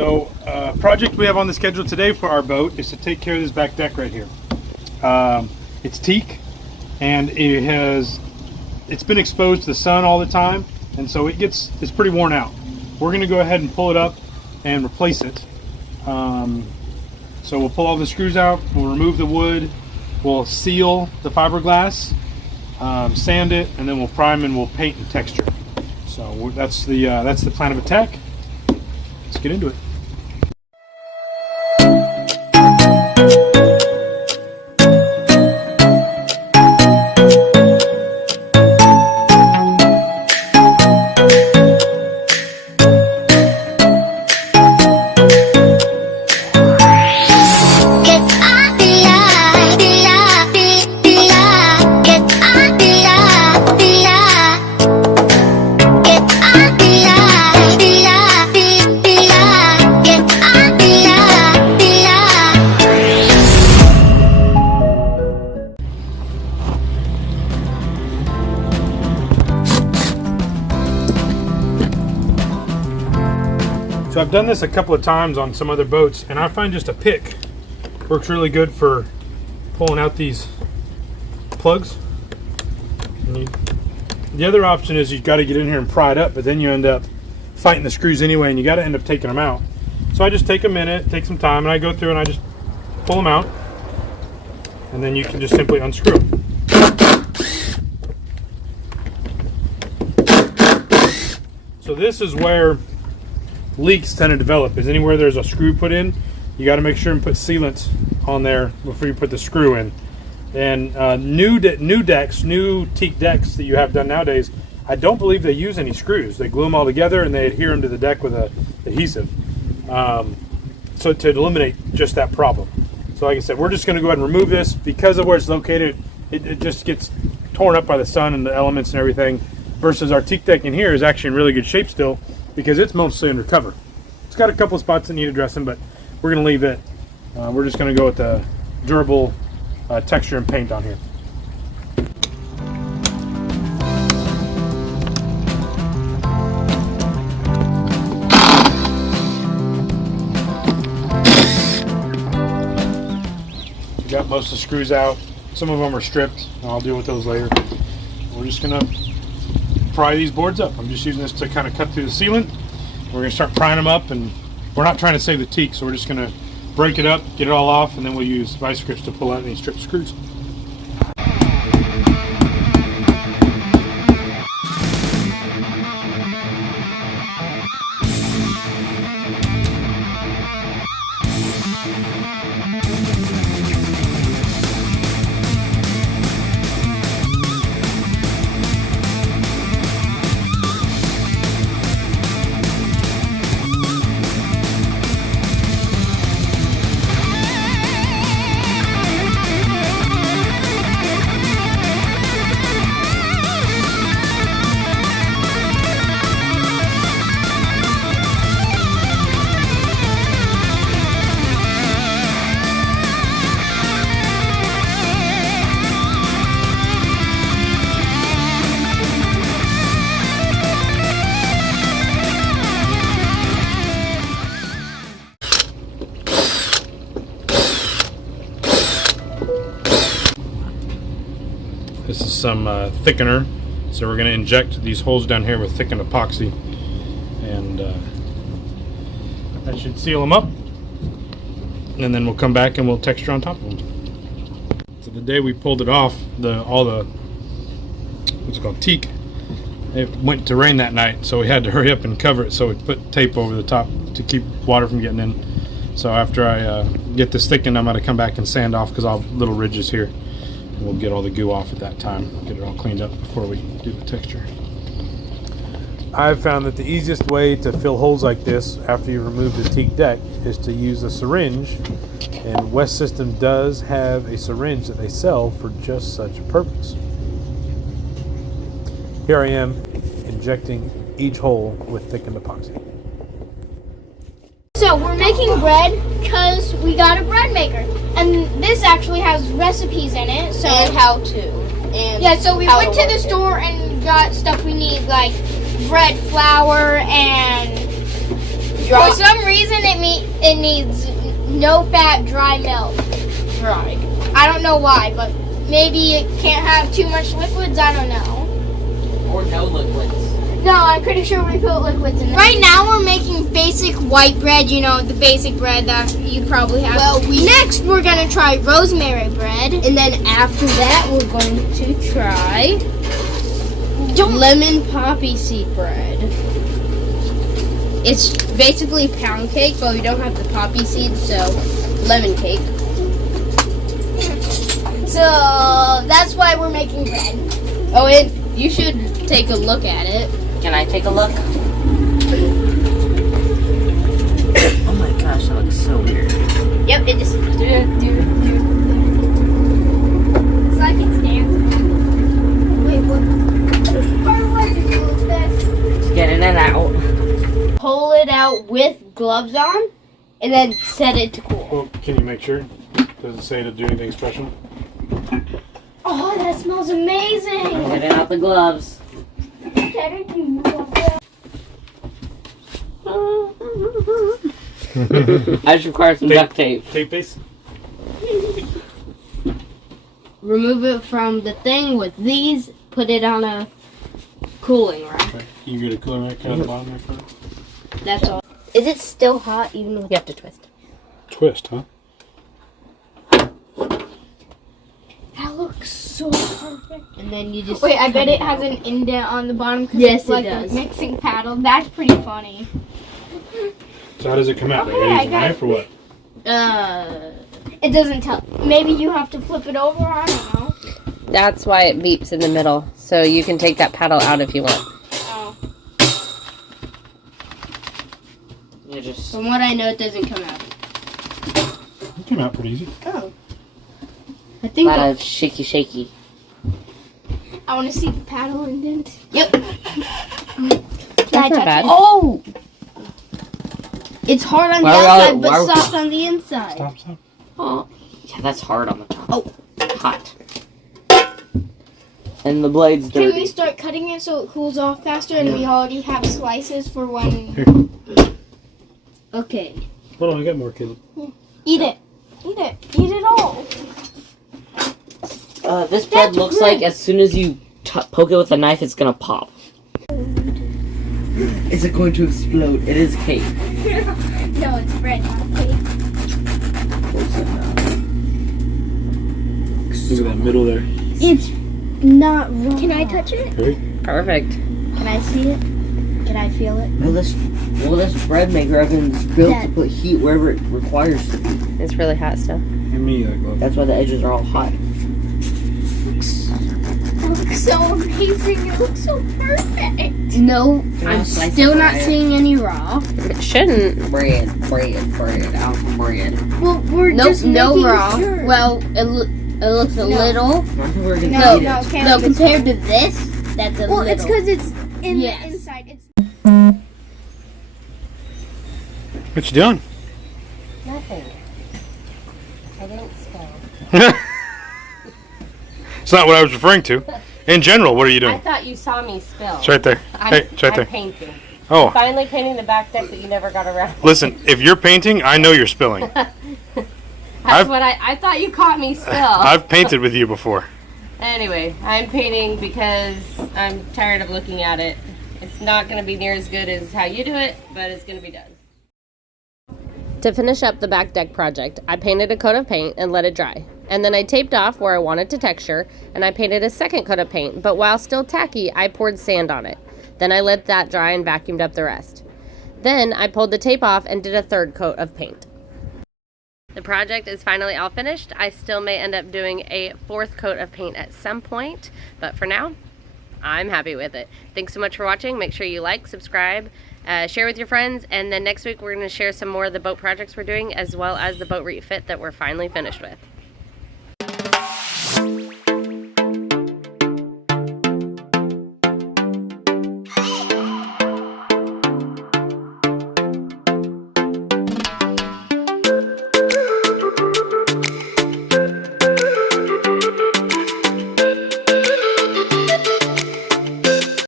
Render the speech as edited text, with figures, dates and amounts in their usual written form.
So, project we have on the schedule today for our boat is to take care of this back deck right here. It's teak, and it's been exposed to the sun all the time, and so it's pretty worn out. We're going to go ahead and pull it up and replace it. So we'll pull all the screws out, we'll remove the wood, we'll seal the fiberglass, sand it, and then we'll prime and we'll paint and texture. So that's the plan of attack. Let's get into it. So I've done this a couple of times on some other boats, and I find just a pick works really good for pulling out these plugs. The other option is you've got to get in here and pry it up, but then you end up fighting the screws anyway, and you got to end up taking them out. So I just take a minute, take some time, and I go through and I just pull them out, and then you can just simply unscrew them. So this is where leaks tend to develop, is anywhere there's a screw put in, you got to make sure and put sealant on there before you put the screw in. And new teak decks that you have done nowadays, I don't believe they use any screws. They glue them all together and they adhere them to the deck with adhesive, so to eliminate just that problem. So like I said, we're just going to go ahead and remove this. Because of where it's located, it just gets torn up by the sun and the elements and everything, versus our teak deck in here is actually in really good shape still, because it's mostly undercover. It's got a couple of spots that need addressing, but we're going to leave it. We're just going to go with the durable texture and paint on here. We got most of the screws out. Some of them are stripped, and I'll deal with those later. We're just going to pry these boards up. I'm just using this to kind of cut through the sealant. We're going to start prying them up, and we're not trying to save the teak, so we're just going to break it up, get it all off, and then we'll use vice grips to pull out any stripped screws. This is some thickener, so we're going to inject these holes down here with thickened epoxy, and that should seal them up, and then we'll come back and we'll texture on top of them. So the day we pulled it off, all the what's it called, teak, it went to rain that night, so we had to hurry up and cover it, so we put tape over the top to keep water from getting in. So after I get this thickened, I'm going to come back and sand off, because all the little ridges here. We'll get all the goo off at that time, get it all cleaned up before we do the texture. I've found that the easiest way to fill holes like this after you remove the teak deck is to use a syringe, and West System does have a syringe that they sell for just such a purpose. Here I am injecting each hole with thickened epoxy. So we're making bread because we got a bread maker, and this actually has recipes in it. So and how to. And yeah, so we went to the store and got stuff we need, like bread flour and For some reason, it needs no fat, dry milk. Dry. I don't know why, but maybe it can't have too much liquids. I don't know. Or no liquids. No, I'm pretty sure we put liquids in there. Right now, we're making basic white bread. You know, the basic bread that you probably have. Well, next we're gonna try rosemary bread, And then after that, we're going to try lemon poppy seed bread. It's basically pound cake, but we don't have the poppy seeds, so lemon cake. so that's why we're making bread. Oh, and you should take a look at it. Can I take a look? Oh my gosh, that looks so weird. Yep, it just. It's like it's dancing. Wait, what? What is this? Just getting it out. Pull it out with gloves on, and then set it to cool. Well, can you make sure? Does it say to do anything special? Oh, that smells amazing. Getting out the gloves. I just require some duct tape. Tape base? Remove it from the thing with these, put it on a cooling rack. Okay. You get a cooler rack out of the bottom there for it? That's all. Is it still hot even with... You have to twist. Twist, huh? That looks so perfect. And then you just... Wait, I bet it has an indent on the bottom because Yes, it's like it does. a mixing paddle. That's pretty funny. So how does it come out? Okay, Like, I use a got knife or what? It doesn't tell. Maybe you have to flip it over. I don't know. That's why it beeps in the middle. So you can take that paddle out if you want. Oh. You just... From what I know, it doesn't come out. It came out pretty easy. Oh. I A think... lot of shaky shaky. I want to see the paddle indent. Yep. That's not bad. Oh! It's hard on the Why are we outside, all- but why are- soft on the inside. Stop, stop. Oh, yeah, that's hard on the top. Oh. Hot. And the blade's Can we dirty. start cutting it so it cools off faster and we already have slices for when... Okay. Hold on, I got more, Caleb. Eat it. Eat it. Eat it all. This bread looks good. like as soon as you poke it with a knife, it's gonna pop. Is it going to explode? It is cake. No, it's bread, not cake. Look at that middle there. It's not raw. Can I touch it? Right? Perfect. Can I see it? Can I feel it? Will this bread maker oven is built to put heat wherever it requires to be. It's really hot still. Give me that glove. That's why the edges are all hot. It looks so amazing. It looks so perfect. No, I'm slice still of not bread. seeing any raw. It shouldn't. Bread, out bread. Well, we're Nope, just no making raw. sure. Well, it looks a little. I think we're gonna No, eat no, it. Caleb, No, it's compared fine. to this, that's a Well, little. it's because it's in Yes. the inside. It's What you doing? Nothing. I didn't spell. It's not what I was referring to. In general, what are you I doing? thought you saw me spill. It's right there. Hey, it's right I'm there. painting. Oh, Finally painting the back deck that you never got around. listen, if you're painting, I know you're spilling. That's what I thought you caught me spill. I've painted with you before. Anyway, I'm painting because I'm tired of looking at it. It's not going to be near as good as how you do it, but it's going to be done. To finish up the back deck project, I painted a coat of paint and let it dry. And then I taped off where I wanted to texture, and I painted a second coat of paint, but while still tacky, I poured sand on it. Then I let that dry and vacuumed up the rest. Then I pulled the tape off and did a third coat of paint. The project is finally all finished. I still may end up doing a fourth coat of paint at some point, but for now, I'm happy with it. Thanks so much for watching. Make sure you like, subscribe, share with your friends, and then next week we're going to share some more of the boat projects we're doing, as well as the boat refit that we're finally finished with.